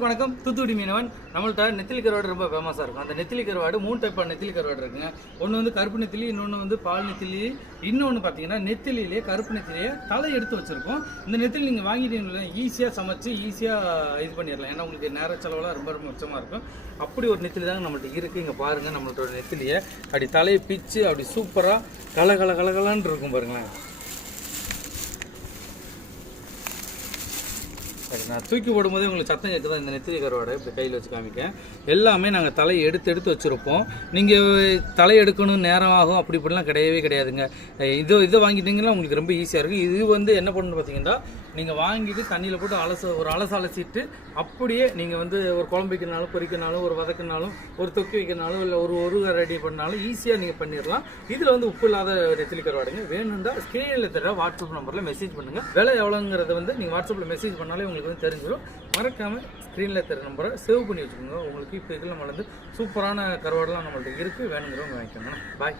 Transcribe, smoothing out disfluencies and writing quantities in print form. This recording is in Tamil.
அனைவருக்கும் வணக்கம். தூத்துக்குடி மீனவன். நம்மள்ட்ட நெத்திலி கருவாடு ரொம்ப ஃபேமஸாக இருக்கும். அந்த நெத்திலி கருவாடு 3 டைப்பான நெத்திலி கருவாடு இருக்குங்க. ஒன்று வந்து கருப்பு நெத்திலி, இன்னொன்று வந்து பால் நெத்திலி, இன்னொன்று பார்த்தீங்கன்னா நெத்திலியிலே கருப்பு நெத்திலியே தலை எடுத்து வச்சுருக்கோம். இந்த நெத்திலி நீங்கள் வாங்கிட்டீங்கன்னா ஈஸியாக சமைச்சு ஈஸியாக இது பண்ணிடலாம். ஏன்னா உங்களுக்கு நேர செலவெல்லாம் ரொம்ப ரொம்ப மிச்சமாக இருக்கும். அப்படி ஒரு நெத்திலி தாங்க நம்மள்ட்ட இருக்குது. இங்கே பாருங்கள், நம்மள்ட்ட ஒரு நெத்திலியை அப்படி தலையை பிச்சு அப்படி சூப்பராக கலகலன்னு இருக்கும் பாருங்களேன். நான் தூக்கி போடும்போதே உங்களுக்கு சத்தம் கேட்குதா? இந்த நெத்திலி கருவாடை இப்படி கையில் வச்சு காமிக்கேன். எல்லாமே நாங்கள் தலையை எடுத்து வச்சுருப்போம். நீங்கள் தலை எடுக்கணும் நேரம் ஆகும் அப்படி இப்படிலாம் கிடையவே கிடையாதுங்க. இதை வாங்கிட்டீங்கன்னா உங்களுக்கு ரொம்ப ஈஸியாக இருக்குது. இது வந்து என்ன பண்ணணும் பார்த்தீங்கன்னா, நீங்கள் வாங்கிட்டு தண்ணியில் போட்டு ஒரு அலசிட்டு அப்படியே நீங்கள் வந்து ஒரு குழம்பு வைக்கிறனாலும், பொரிக்கிறனாலும், ஒரு வதக்கினாலும், ஒரு தொக்கி வைக்கிறனாலும், இல்லை ஒரு ரெடி பண்ணாலும் ஈஸியாக நீங்கள் பண்ணிடலாம். இதில் வந்து உப்பு இல்லாத நெத்திலி கருவாடுங்க. வேணும்னா ஸ்க்ரீனில் தர வாட்ஸ்அப் நம்பரில் மெசேஜ் பண்ணுங்கள். விலை எவ்வளோங்கிறத வந்து நீங்கள் வாட்ஸ்அப்பில் மெசேஜ் பண்ணாலே உங்களுக்கு வந்து தெரிஞ்சிடும். மறக்காமல் ஸ்க்ரீனில் தர நம்பரை சேவ் பண்ணி வச்சுக்கோங்க. உங்களுக்கு இப்போ இதில் நம்மள வந்து சூப்பரான கருவாடெல்லாம் நம்மள்ட்ட இருக்குது. வேணுங்கிறவங்க வாங்கிக்கோங்க. பாய்.